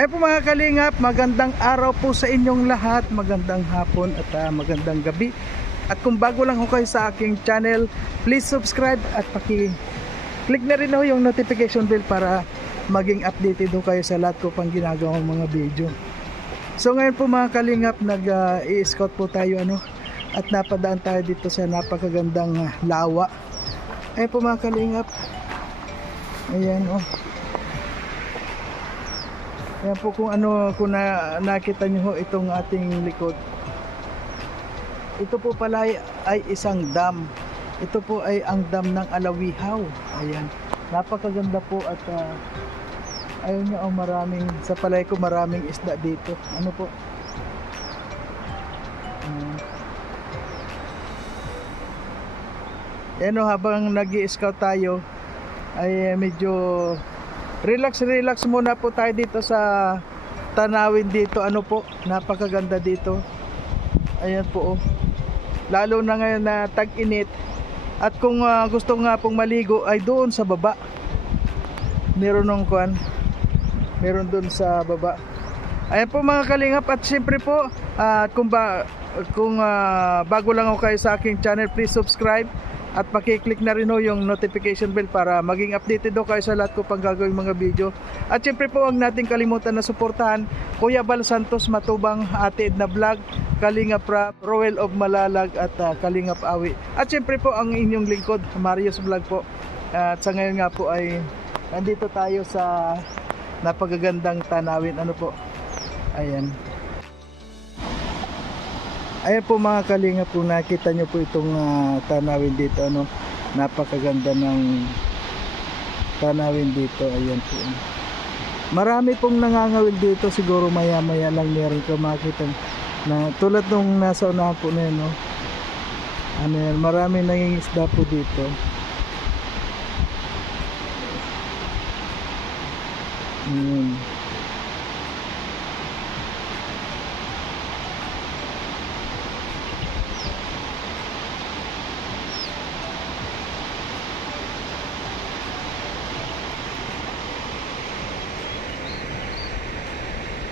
Eh po mga kalingap, magandang araw po sa inyong lahat, magandang hapon at ah, magandang gabi. At kung bago lang ho kayo sa aking channel, please subscribe at paki-click na rin ho yung notification bell para maging updated ho kayo sa lahat ko pang ginagawang mga video. So ngayon po mga kalingap, nag-i-scout po tayo ano, at napadaan tayo dito sa napakagandang ah, lawa. Eh po mga kalingap, ayan oh. Yan po kung ano, kung na, nakita nyo ho itong ating likod. Ito po pala ay, ay isang dam. Ito po ay ang dam ng Alawihaw. Ayan. Napakaganda po at uh, ayun nyo, oh, maraming, sa palay ko maraming isda dito. Ano po? Yan o, habang nag scout tayo, ay eh, medyo relax relax muna po tayo dito sa tanawin dito. Ano po napakaganda dito. Ayan po oh. lalo na ngayon na tag init at kung ah, gusto nga pong maligo ay doon sa baba. Meron ng kwan. Meron doon sa baba. Ayan po mga kalingap. At siyempre po ah, kung ba kung ah, bago lang ako kayo sa aking channel please subscribe at pakiclick na rin ho yung notification bell para maging updated ho kayo sa lahat ko pang gagawing mga video. At syempre po huwag natin kalimutan na suportahan Kuya Bal Santos Matubang, Ate Edna Vlog, Kalingap Rap, Roel of Malalag at ah, Kalingap Awi. At syempre po ang inyong lingkod, Marius Vlog po. at sa ngayon nga po ay nandito tayo sa napagagandang tanawin. Ano po? Ayan. Ayan po mga kalinga po nakita nyo po itong ah, tanawin dito ano? Napakaganda ng tanawin dito. Ayan po. Marami pong nangangawil dito. Siguro maya maya lang meron ka makita na tulad nung nasa unahan po na yun no? ano yan? Marami nangingisda po dito. Ayan.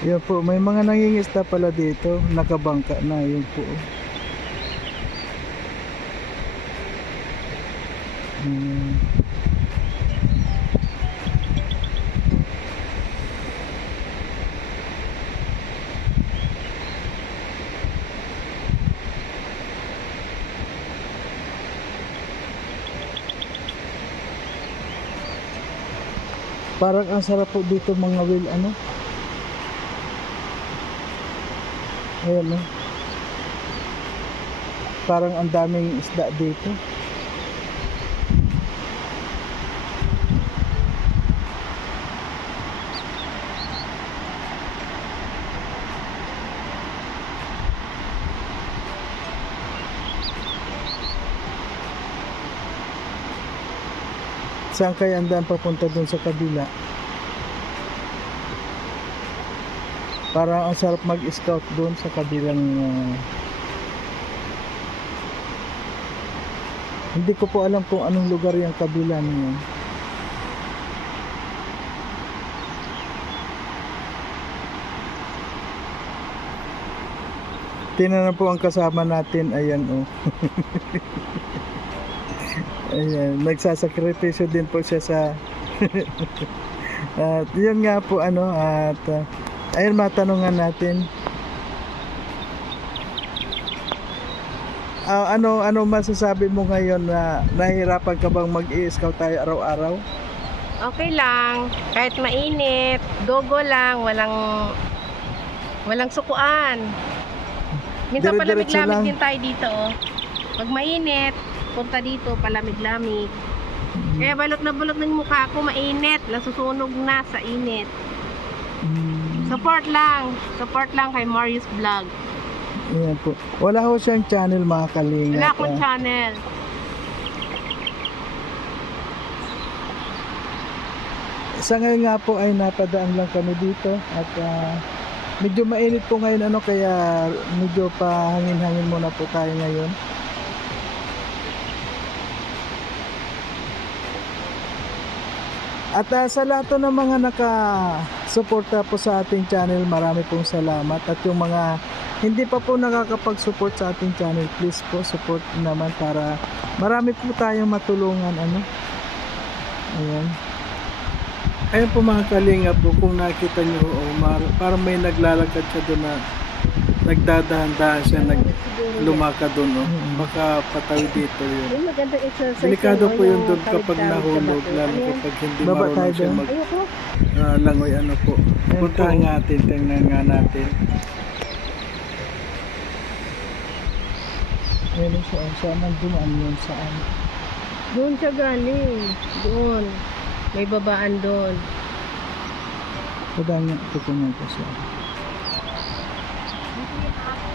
Yan po, may mga nangingisda pala dito, nakabangka na yun po. Hmm. Parang ang sarap po dito mga will ano. Ayan no. Parang ang daming isda dito. Saan kaya ang daan papunta doon sa kabila? Parang ang sarap mag-scout doon sa kabilang ah, Hindi ko po alam kung anong lugar yung kabila niyan. Tingnan na po ang kasama natin. Ayan oh. Ayan, nagsasakripisyo din po siya sa At yun nga po ano at ah, ayun matanungan natin. Ah, ano ano masasabi mo ngayon na nahihirapan ka bang mag-i-scout tayo araw-araw? Okay lang, kahit mainit, dogo lang, walang walang sukuan. Minsan palamig-lamig din tayo dito. oh. Pag mainit, punta dito, palamig-lamig. Kaya balot na balot ng mukha ko, mainit, nasusunog na sa init. Hmm, Support lang, support lang kay Marius Vlog. ayan po. Wala ho siyang channel mga kalinga. Wala akong channel. Sa ngayon nga po ay napadaan lang kami dito at ah, medyo mainit po ngayon ano kaya medyo pa hangin-hangin muna po tayo ngayon. At ah, sa lahat ng mga naka suporta po sa ating channel. Marami pong salamat. At yung mga hindi pa po nakakapag-support sa ating channel, please po support naman para marami po tayong matulungan. Ano? Ayan. Ayan po mga kalinga po, kung nakita nyo, oh, parang may naglalakad siya doon na nagdadahan-dahan siya, nag lumakad doon. Oh. Baka patawid dito yun. Delikado po yun yung doon kapag nahulog, lalo kapag hindi marunong siya Ayoko. mag ah, langoy ano po. Puntahan natin, tingnan nga natin. Ayun siya, saan ang dumaan yun, saan? Doon siya galing. Doon. May babaan doon. Padang nga, tutungan ko siya. Ayan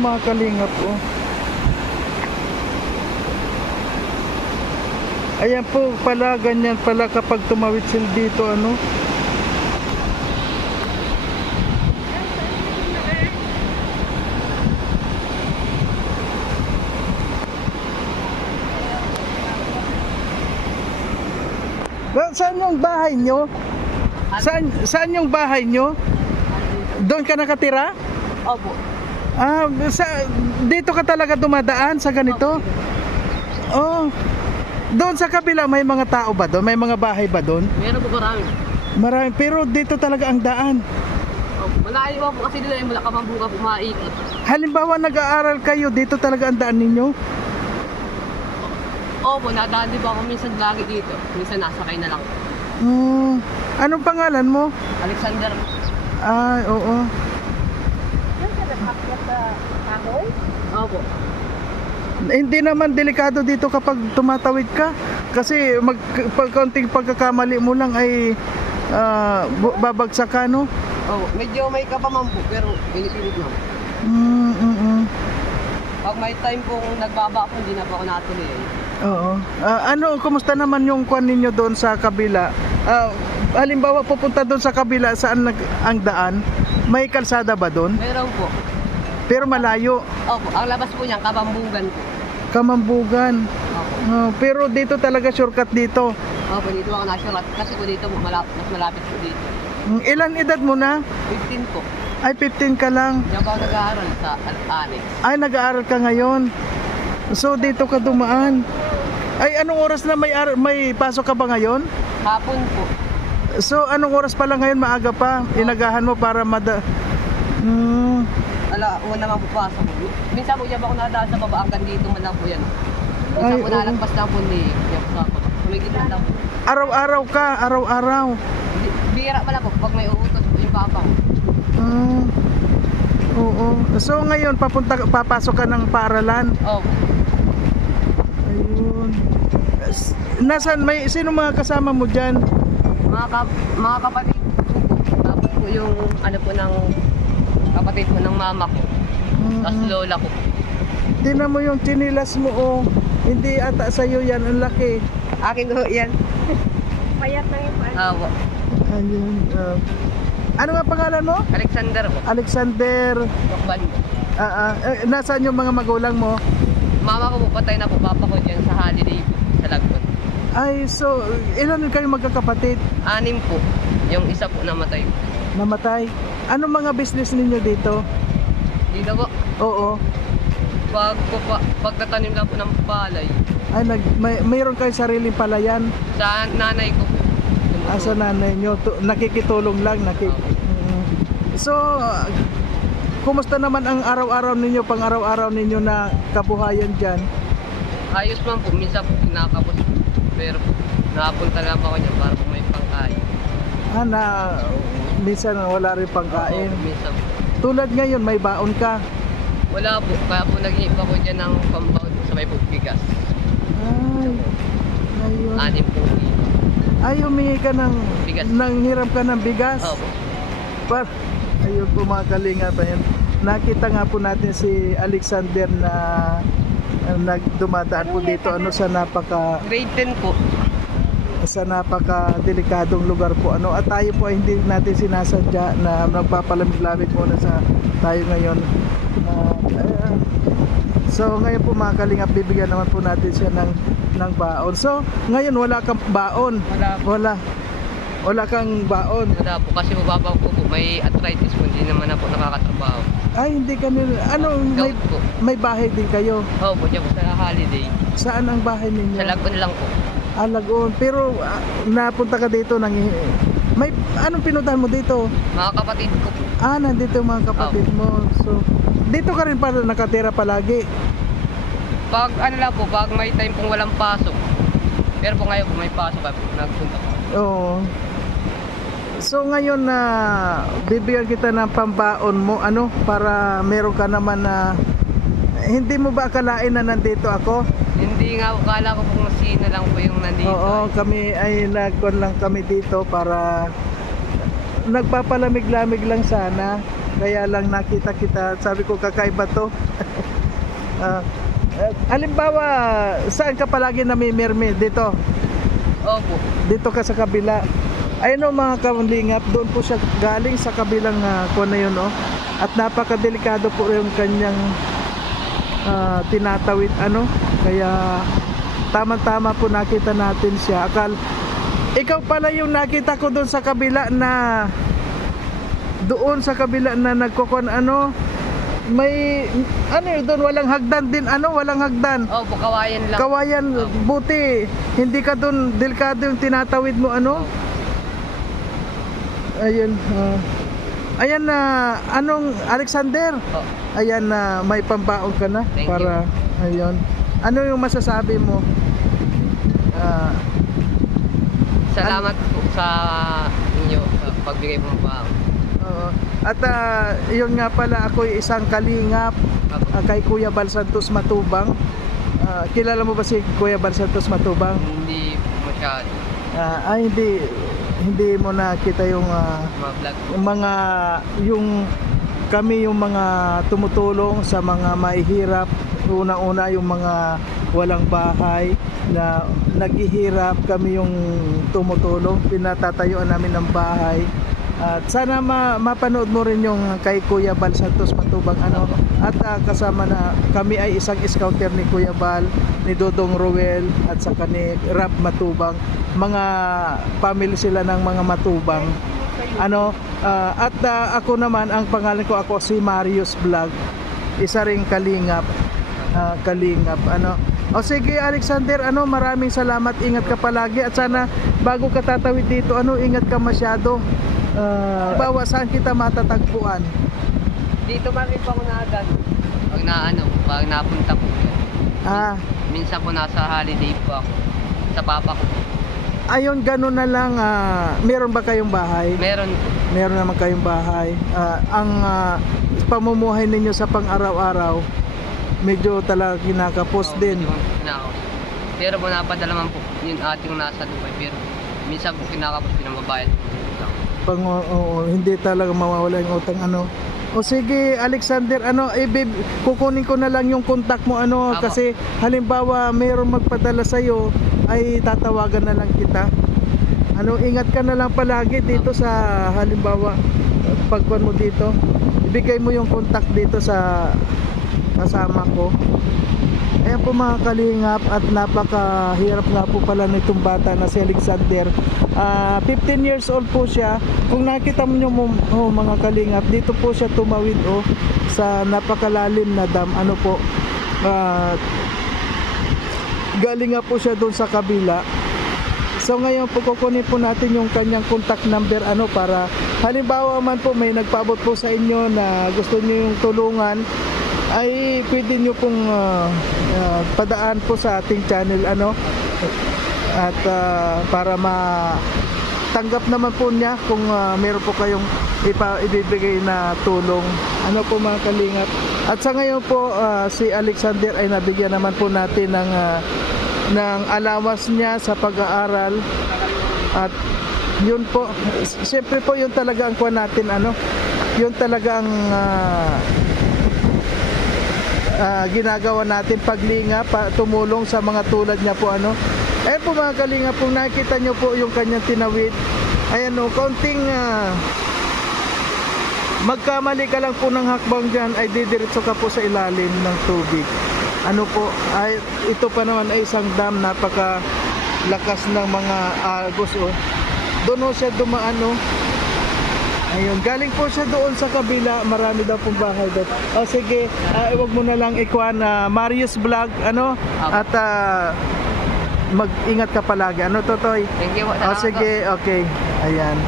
mga kalingap po. Ayan po pala, ganyan pala kapag tumawid sila dito ano. Ba- Saan yung bahay nyo? Saan, saan yung bahay nyo? Doon ka nakatira? Opo. Ah, sa, dito ka talaga dumadaan sa ganito? Oh. Doon sa kabila may mga tao ba doon? May mga bahay ba doon? Meron po marami. Marami, pero dito talaga ang daan. Oh, malayo po kasi nila yung mula kamambuka po maikot. Halimbawa nag-aaral kayo, dito talaga ang daan ninyo? Opo, nadaan din po ako minsan lagi dito. Minsan nasakay na lang. Oh. Anong pangalan mo? Alexander, Ah, oo. Nakakyat sa kahoy? opo. Hindi naman delikado dito kapag tumatawid ka. Kasi mag, pag konting pagkakamali mo lang ay bu- babagsak ka, no? Opo, medyo may kapamambu pero pinipilit lang. Mm, mm, mm. Pag may time pong nagbaba ako, hindi na po ako natuloy. eh. Oo. Ah, ano, kumusta naman yung kwan ninyo doon sa kabila? Ah, halimbawa pupunta doon sa kabila saan nag ang daan? May kalsada ba doon? Meron po. Pero malayo. Opo, ang labas po niyan, kabambugan po. Kamambugan. Opo. Ah, pero dito talaga shortcut dito. Opo, dito ako nasurat. Kasi po dito, malapit, mas malapit po dito. Mm, Ilan edad mo na? 15 po. Ay, 15 ka lang. Diyan po ako nag-aaral sa Al- Annex. Ay, nag-aaral ka ngayon. So, dito ka dumaan. Ay, anong oras na may, ar- may pasok ka ba ngayon? Hapon po. So, anong oras pa lang ngayon? Maaga pa? Inagahan mo para mada... Hmm. Ala, una naman po pasok po. Minsan po po ako nadaan sa baba hanggang dito man lang po yan. Minsan Ay, po oo. nalagpas lang po ni Yan po sa ako. Tumigil na lang po. Araw-araw ka, araw-araw. Di- Bihira pa lang po pag may uutos po yung papa ko. Ah, oo. So ngayon papunta papasok ka ng paaralan. Oh, Ayun. S- Nasaan may sino mga kasama mo diyan? mga, kap mga kapatid po. Tapos po yung ano po ng kapatid po ng mama ko. Tapos lola ko. Tingnan mo yung chinilas mo oh. Hindi ata sa iyo yan ang laki. Akin ho yan. Payat na yung paan. Awa. Ayun. ah. ano nga pangalan mo? Alexander po. Alexander. Lokban. Ah, ah, eh, nasaan yung mga magulang mo? Mama ko po patay na po papa ko dyan sa holiday. Sa Lagpot. Ay, so ilan kayo magkakapatid? Anim po. Yung isa po namatay po. Namatay. Ano mga business ninyo dito? Dito po. Oo. Pag, pag, pagtatanim lang po ng palay, Ay, nag, may, mayroon kayo sariling palayan. sa nanay ko po. Ah, nanay nyo, tu- nakikitulong lang. Nakik Mm. So, kumusta naman ang araw-araw ninyo, pang araw-araw ninyo na kabuhayan dyan? Ayos man po, minsan po nakakapos po. Pero po, nakapunta lang po ako dyan para po may pangkain. Ah, na minsan wala rin minsan po. Tulad ngayon, may baon ka. Wala po, kaya po nag-iip ako dyan ng compound sa may bigas. Ay, ayun. Anim po. Ay, humingi ka ng, Bigas. nang hiram ka ng bigas. Opo. Par, ayun po mga kalingap. Ayun. Nakita nga po natin si Alexander na nagdumadaan po dito ano sa napaka Grade 10 po. Sa napaka delikadong lugar po ano at tayo po ay hindi natin sinasadya na nagpapalamig-lamig muna sa tayo ngayon Ah, ayan. so ngayon po mga kalingap bibigyan naman po natin siya ng ng baon so ngayon wala kang baon Wala po. wala wala kang baon Wala po kasi mababa ko po. May arthritis po. Hindi naman na po nakakatrabaho. ay hindi ka nil ano may, Gout po. may bahay din kayo Opo, dyan po sa holiday. saan ang bahay ninyo Sa Lagon lang po. Ah, Lagoon. Pero ah, napunta ka dito nang may anong pinuntahan mo dito? Mga kapatid ko po. Ah, nandito yung mga kapatid mo. So, dito ka rin pala nakatira palagi. Pag ano lang po, pag may time pong walang pasok. Pero po ngayon po may pasok po nagpunta po. Oo. So ngayon na bibigyan kita ng pambaon mo ano para meron ka naman na hindi mo ba akalain na nandito ako? Hindi nga po, kala ko kung sino lang po yung nandito. Oo, kami ay nagkon lang kami dito para nagpapalamig-lamig lang sana. Kaya lang nakita kita, sabi ko kakaiba to. Ah, eh, halimbawa, saan ka palagi namimirmi? Dito. Opo. Dito ka sa kabila. Ayun o mga kamlingap, doon po siya galing sa kabilang uh, na yun oh. At napakadelikado po yung kanyang ah, tinatawid ano. Kaya tama-tama po nakita natin siya. Akal ikaw pala yung nakita ko doon sa kabila na doon sa kabila na nagkokon ano may ano yun doon walang hagdan din ano walang hagdan Opo, kawayan lang. Kawayan, buti hindi ka doon delikado yung tinatawid mo ano? Ayun. ah. ayan na anong Alexander? Oh, Ayan na may pambaon ka na Thank para ayun. Ano yung masasabi mo? Ah, salamat po sa inyo sa pagbigay mo pa. oo. at ah, yun nga pala ako isang kalingap ah, kay Kuya Bal Santos Matubang. Ah, kilala mo ba si Kuya Bal Santos Matubang? Hindi masyado. Ah, ay hindi hindi mo nakita yung po. yung mga yung kami yung mga tumutulong sa mga mahihirap una-una yung mga walang bahay na naghihirap kami yung tumutulong pinatatayuan namin ng bahay. At sana ma mapanood mo rin yung kay Kuya Bal Santos Matubang ano? At ah, kasama na kami ay isang scouter ni Kuya Bal ni Dodong Roel at saka ni Rap Matubang. Mga family sila ng mga matubang. Ano? Ah, at ah, ako naman ang pangalan ko ako si Marius Vlog. Isa ring kalingap ah, kalingap. Ano? O sige Alexander ano maraming salamat. Ingat ka palagi. At sana bago ka tatawid dito ano ingat ka masyado. Ah, bawa saan kita matatagpuan. Dito pa rin ako naagan. Pag na ano, pag napunta po. ah. Minsan po nasa holiday po ako. Sa papa ko. ayon gano'n na lang ah, meron ba kayong bahay? Meron meron naman kayong bahay. Ah, ang ah, pamumuhay ninyo sa pang-araw-araw medyo talaga kinakapos Oo, din kinakapos. Pero po napadala man po yung ating nasa Dubai. Pero minsan po kinakapos pinambabayad. pang oo, hindi talaga mawawala yung utang ano o sige Alexander ano ibib, kukunin ko na lang yung contact mo ano Apo. kasi halimbawa mayroong magpadala sa iyo ay tatawagan na lang kita ano ingat ka na lang palagi dito sa halimbawa pagkuan mo dito ibigay mo yung contact dito sa kasama ko Ayan po mga kalingap at napakahirap nga po pala nitong bata na si Alexander. Ah, 15 years old po siya. Kung nakita mo nyo oh, mga kalingap, dito po siya tumawid oh, sa napakalalim na dam. Ano po, ah, galing nga po siya doon sa kabila. So ngayon po kukunin po natin yung kanyang contact number ano para halimbawa man po may nagpaabot po sa inyo na gusto niyo yung tulungan ay pwede nyo pong ah, ah, padaan po sa ating channel ano at ah, para ma tanggap naman po niya kung ah, meron po kayong ipa, ibibigay na tulong. Ano po mga kalingap. At sa ngayon po ah, si Alexander ay nabigyan naman po natin ng ah, ng alawas niya sa pag-aaral at yun po siyempre po yun talaga ang kuha natin ano yun talaga ang ah, ah, ginagawa natin paglinga pa, tumulong sa mga tulad niya po ano. Eh po mga kalinga kung nakita nyo po yung kanyang tinawid ayan o kaunting ah, magkamali ka lang po ng hakbang dyan ay didiretso ka po sa ilalim ng tubig. Ano po ay ito pa naman ay isang dam napaka lakas ng mga agos oh. Doon ho siya dumaan oh Ayun, galing po siya doon sa kabila, marami daw pong bahay doon. O sige, ah, wag mo na lang ikuan na Marius Vlog, ano? At ah, mag-ingat ka palagi. Ano, Totoy? Thank you po. O Salamat sige, okay. Ayan.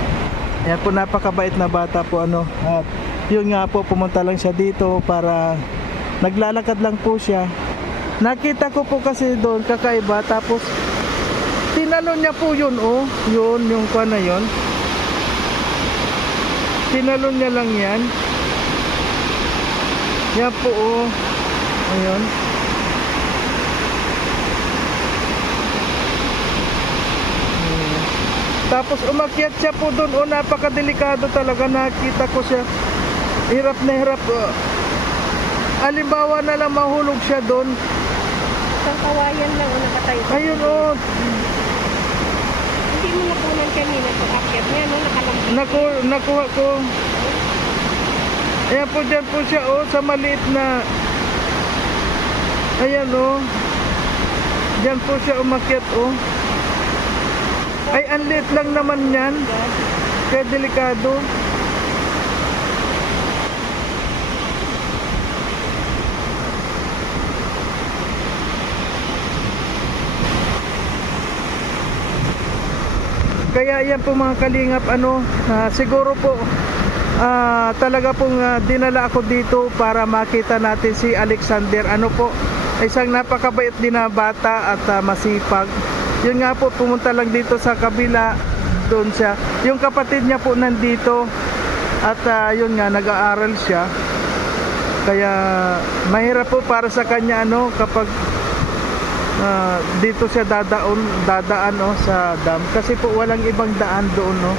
Ayan po, napakabait na bata po, ano. At yun nga po, pumunta lang siya dito para naglalakad lang po siya. Nakita ko po kasi doon, kakaiba, tapos tinalon niya po yun, oh. Yun, yung kuan na yun. Tinalon niya lang yan. Yan po, oh. Ayun. Tapos umakyat siya po doon. Oh, napakadelikado talaga. Nakita ko siya. Hirap na hirap. Oh. Alimbawa na lang mahulog siya doon. Isang kawayan lang ang nakatayo. Ayun, oh. Kanina sa akyat niya, no? Nakalambing. Naku, nakuha ko. Ayan po dyan po siya oh, sa maliit na Ayan oh. Diyan po siya umakyat oh. Ay, ang lang naman yan. Kaya delikado. Kaya yan po mga kalingap ano, ah, siguro po ah, talaga pong ah, dinala ako dito para makita natin si Alexander ano po, isang napakabait din na bata at ah, masipag. Yun nga po pumunta lang dito sa kabila doon siya. Yung kapatid niya po nandito at ah, yun nga nag-aaral siya. Kaya mahirap po para sa kanya ano kapag Ah, dito siya dadaon dadaan oh, sa dam. Kasi po walang ibang daan doon no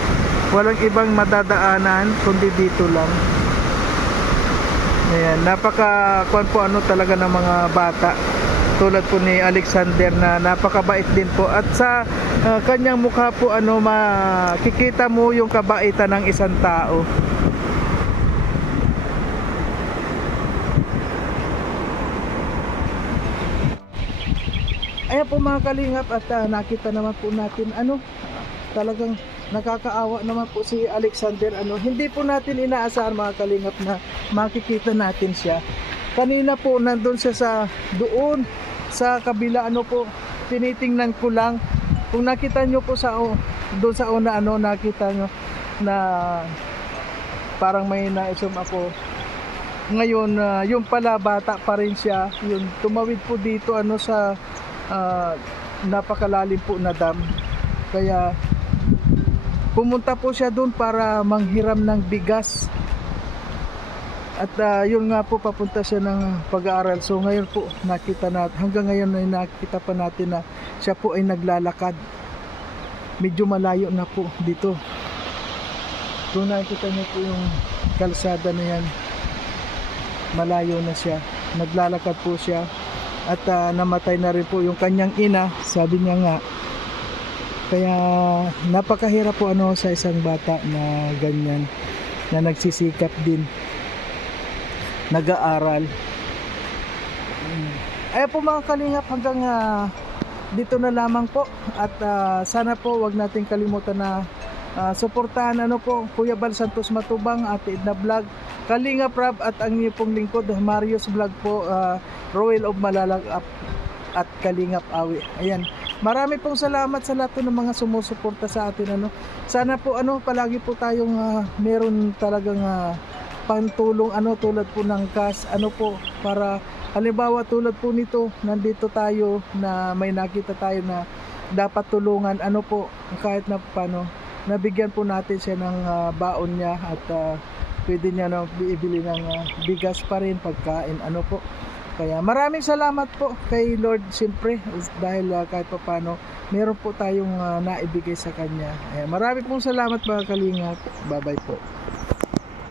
walang ibang madadaanan kundi dito lang. Ayan, napaka kuan po ano talaga ng mga bata. Tulad po ni Alexander na napakabait din po. At sa ah, kanyang mukha po ano makikita mo yung kabaitan ng isang tao Ayan po mga kalingap at ah, nakita naman po natin ano talagang nakakaawa naman po si Alexander ano. Hindi po natin inaasahan mga kalingap na makikita natin siya. Kanina po nandun siya sa doon sa kabila ano po tinitingnan ko lang. Kung nakita nyo po sa oh, doon sa una ano nakita nyo na parang may naisum ako. Ngayon ah, yung pala bata pa rin siya. Yun tumawid po dito ano sa ah, napakalalim po na dam. Kaya pumunta po siya doon para manghiram ng bigas. At ah, yun nga po papunta siya ng pag-aaral. So ngayon po nakita natin hanggang ngayon ay nakita pa natin na siya po ay naglalakad. Medyo malayo na po dito. Kung nakikita niyo po yung kalsada na yan malayo na siya. Naglalakad po siya at ah, namatay na rin po yung kanyang ina. Sabi niya nga. Kaya napakahirap po ano sa isang bata na ganyan na nagsisikap din. Nag-aaral. Ay po mga kalingap hanggang ah, dito na lamang po. At ah, sana po wag nating kalimutan na ah, suportahan ano po Kuya Bal Santos Matubang at Edna Vlog Kalinga Prab at ang inyo pong lingkod Marius Vlog po ah, Royal of Malalag Up at Kalingap Awi. Ayan. Marami pong salamat sa lahat ng mga sumusuporta sa atin ano. Sana po ano palagi po tayong ah, meron talagang ah, pantulong ano tulad po ng cash ano po para halimbawa tulad po nito nandito tayo na may nakita tayo na dapat tulungan ano po kahit na paano nabigyan po natin siya ng ah, baon niya at ah, pwede niya na ibili ng ah, bigas pa rin, pagkain, ano po. Kaya maraming salamat po kay Lord siyempre dahil ah, kahit pa paano meron po tayong ah, naibigay sa kanya. Eh, marami pong salamat mga kalingap. Bye-bye po.